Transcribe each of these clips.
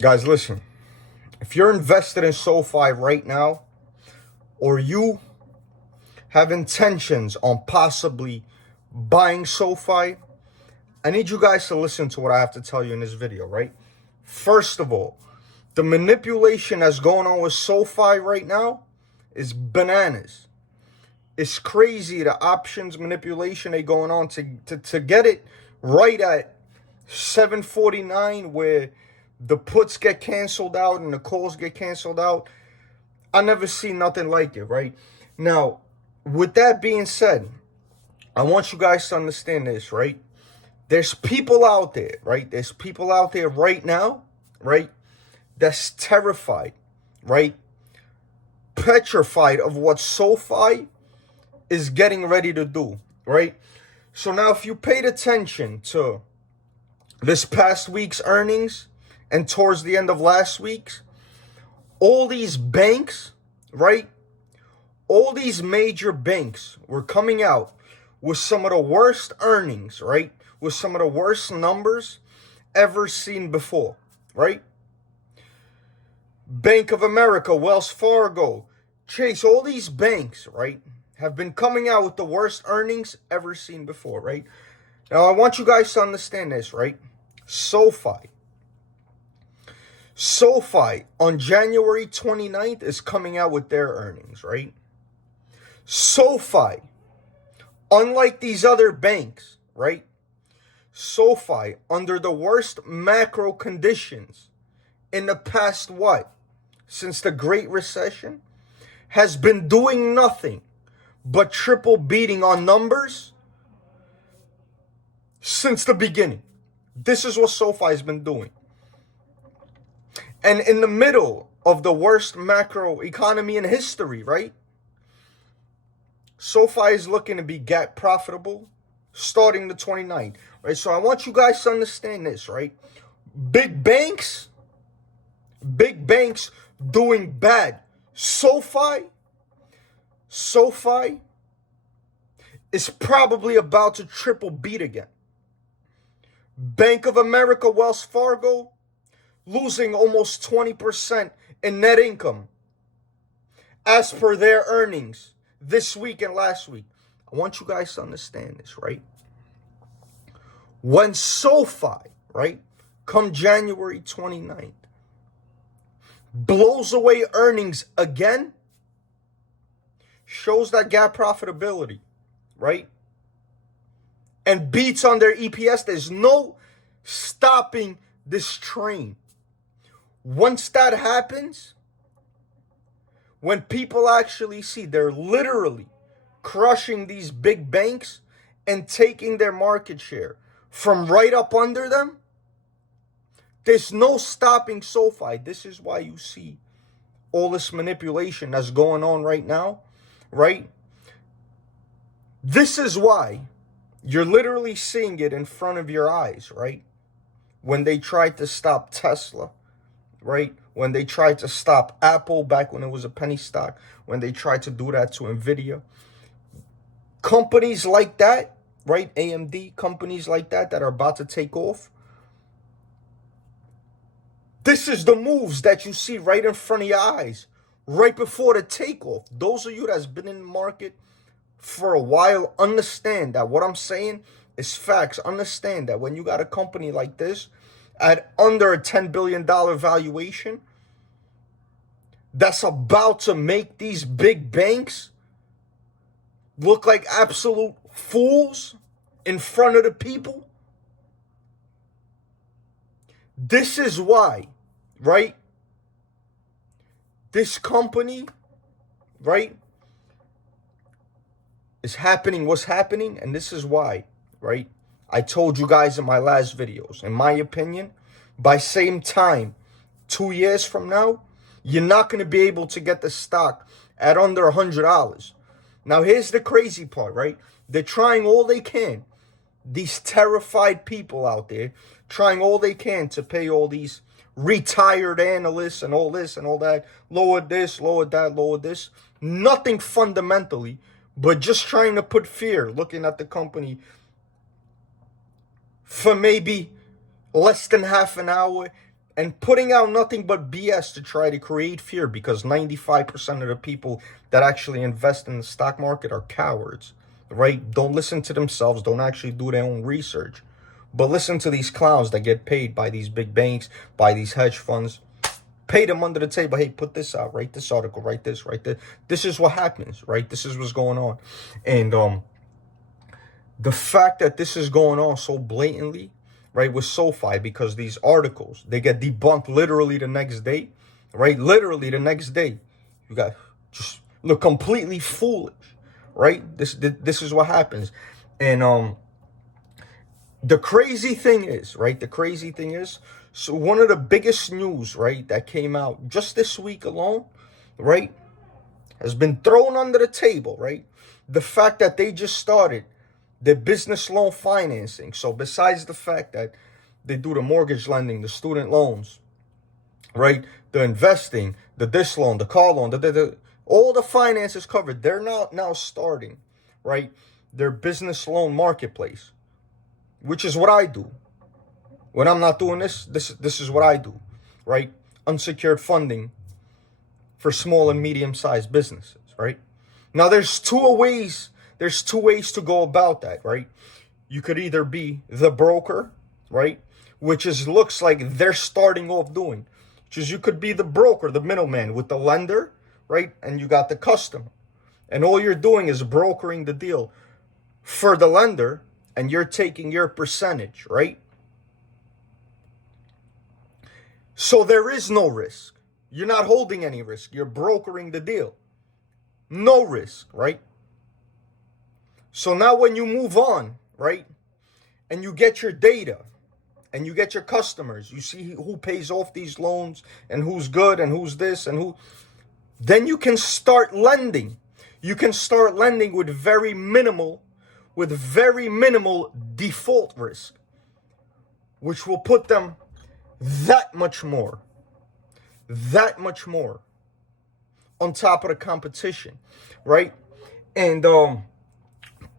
Guys, listen. If you're invested in SOFI right now, or you have intentions on possibly buying SOFI, I need you guys to listen to what I have to tell you in this video, right? First of all, the manipulation that's going on with SOFI right now is bananas. It's crazy, the options manipulation they going on to get it right at 749, where the puts get canceled out and the calls get canceled out. I never seen nothing like it, right? Now, with that being said, I want you guys to understand this, right? There's people out there, right? There's people out there right now, right? That's terrified, right? Petrified of what SOFI is getting ready to do, right? So now if you paid attention to this past week's earnings and towards the end of last week's, all these banks, right? All these major banks were coming out with some of the worst earnings, right? With some of the worst numbers ever seen before, right? Bank of America, Wells Fargo, Chase, all these banks, right, have been coming out with the worst earnings ever seen before, right? Now, I want you guys to understand this, right? SOFI on January 29th is coming out with their earnings, right? SOFI, unlike these other banks, right? SOFI, under the worst macro conditions in the past, since the Great Recession, has been doing nothing but triple beating on numbers since the beginning. This is what SOFI has been doing. And in the middle of the worst macro economy in history, right? SOFI is looking to be gap profitable starting the 29th, right? So I want you guys to understand this, right? Big banks doing bad. SOFI is probably about to triple beat again. Bank of America, Wells Fargo, losing almost 20% in net income as per their earnings this week and last week. I want you guys to understand this, right? When SOFI, right, come January 29th, blows away earnings again, shows that gap profitability, right? And beats on their EPS, there's no stopping this train. Once that happens, when people actually see they're literally crushing these big banks and taking their market share from right up under them, there's no stopping SOFI. This is why you see all this manipulation that's going on right now, right? This is why you're literally seeing it in front of your eyes, right? When they tried to stop Tesla, right? When they tried to stop Apple back when it was a penny stock, when they tried to do that to Nvidia. Companies like that, right? AMD, companies like that are about to take off. This is the moves that you see right in front of your eyes, right before the takeoff. Those of you that's been in the market for a while, understand that what I'm saying is facts. Understand that when you got a company like this at under a $10 billion valuation that's about to make these big banks look like absolute fools in front of the people, this is why, right? This company, right, is happening what's happening, and this is why, right? I told you guys in my last videos, in my opinion, by same time, 2 years from now, you're not going to be able to get the stock at under $100. Now, here's the crazy part, right? They're trying all they can. These terrified people out there trying all they can to pay all these retired analysts and all this and all that. Lower this, lower that, lower this. Nothing fundamentally, but just trying to put fear, looking at the company for maybe less than half an hour and putting out nothing but BS to try to create fear, because 95% of the people that actually invest in the stock market are cowards, right? Don't listen to themselves, don't actually do their own research, but listen to these clowns that get paid by these big banks, by these hedge funds. Pay them under the table. Hey, put this out, write this article, write this, write this. This is what happens, right? This is what's going on. And the fact that this is going on so blatantly, right, with SOFI, because these articles, they get debunked literally the next day, right? Literally the next day. You got just look completely foolish, right? This is what happens. And the crazy thing is, right? The crazy thing is, so one of the biggest news, right, that came out just this week alone, right, has been thrown under the table, right? The fact that they just started the business loan financing. So besides the fact that they do the mortgage lending, the student loans, right, the investing, the this loan, the car loan, all the finances covered, they're now starting, right, their business loan marketplace, which is what I do. When I'm not doing this is what I do, right? Unsecured funding for small and medium-sized businesses, right? Now, there's two ways to go about that, right? You could either be the broker, right? Which looks like they're starting off doing. Which is, you could be the broker, the middleman with the lender, right? And you got the customer. And all you're doing is brokering the deal for the lender, and you're taking your percentage, right? So there is no risk. You're not holding any risk. You're brokering the deal. No risk, right? So now when you move on, right, and you get your data and you get your customers, you see who pays off these loans and who's good and who's this and who, then you can start lending. You can start lending with very minimal default risk, which will put them that much more on top of the competition, right? And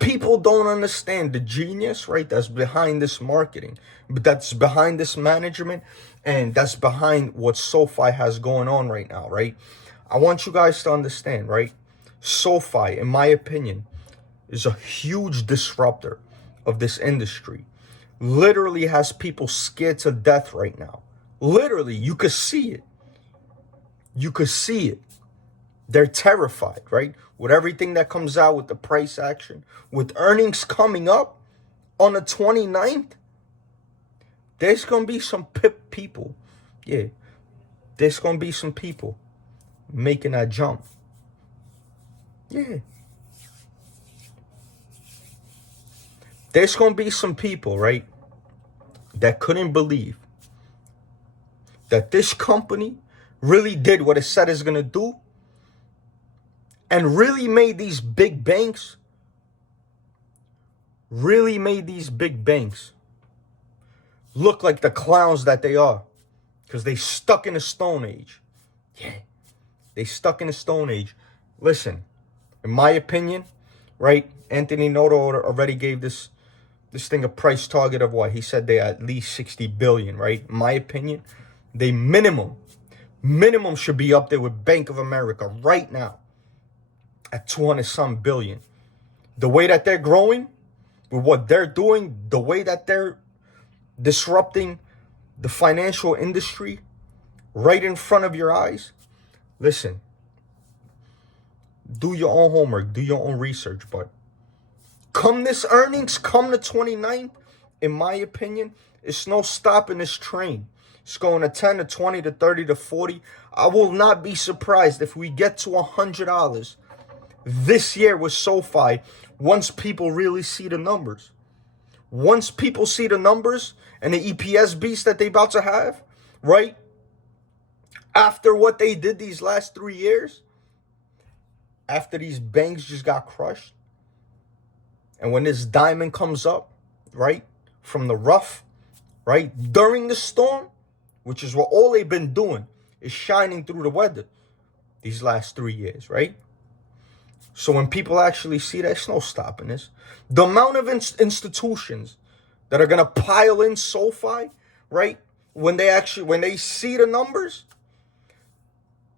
people don't understand the genius, right, that's behind this marketing, that's behind this management, and that's behind what SOFI has going on right now, right? I want you guys to understand, right? SOFI, in my opinion, is a huge disruptor of this industry. Literally has people scared to death right now. Literally, you could see it. You could see it. They're terrified, right? With everything that comes out, with the price action, with earnings coming up on the 29th, there's going to be some people. Yeah, there's going to be some people making that jump. Yeah. There's going to be some people, right, that couldn't believe that this company really did what it said it's going to do and really made these big banks look like the clowns that they are, because they stuck in a stone age. Yeah, they stuck in a stone age. Listen, in my opinion, right, Anthony Noto already gave this thing a price target of what? He said they at least 60 billion, right? In my opinion, they minimum should be up there with Bank of America right now at 200 some billion. The way that they're growing, with what they're doing, the way that they're disrupting the financial industry right in front of your eyes. Listen, do your own homework, do your own research, but come this earnings, come the 29th, in my opinion, it's no stopping this train. It's going to 10 to 20 to 30 to 40. I will not be surprised if we get to $100 this year with SOFI once people really see the numbers. Once people see the numbers and the EPS beast that they about to have, right? After what they did these last 3 years, after these banks just got crushed, and when this diamond comes up, right, from the rough, right, during the storm, which is what all they've been doing, is shining through the weather these last 3 years, right? So when people actually see that, it's no stopping this. The amount of institutions that are going to pile in SOFI, right, when they see the numbers,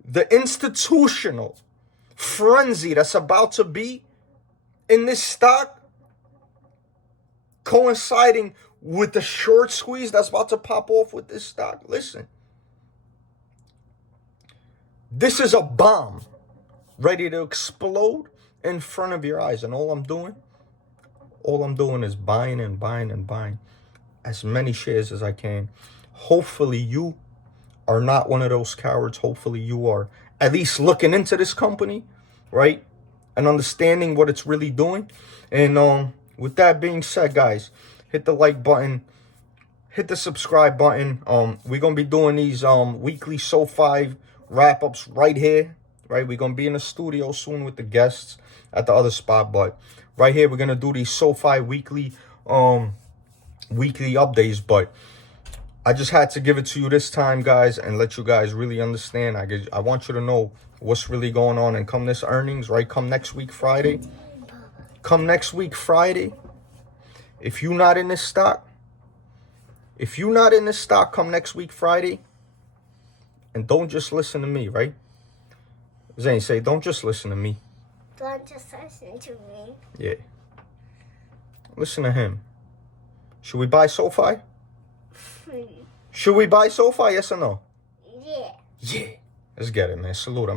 the institutional frenzy that's about to be in this stock, coinciding with the short squeeze that's about to pop off with this stock. Listen, this is a bomb ready to explode in front of your eyes. And all I'm doing is buying and buying and buying as many shares as I can. Hopefully you are not one of those cowards. Hopefully you are at least looking into this company, right? And understanding what it's really doing. And with that being said, guys, hit the like button, hit the subscribe button. We're gonna be doing these weekly SOFI wrap-ups right here, right? We're gonna be in the studio soon with the guests at the other spot, but right here we're gonna do these SOFI weekly updates. But I just had to give it to you this time, guys, and let you guys really understand. I want you to know what's really going on. And come this earnings, right? Come next week Friday. If you're not in this stock, come next week Friday. And don't just listen to me, right? Zane, say, don't just listen to me. Don't just listen to me. Yeah. Listen to him. Should we buy SOFI? Should we buy SOFI, yes or no? Yeah. Yeah. Let's get it, man. Salute.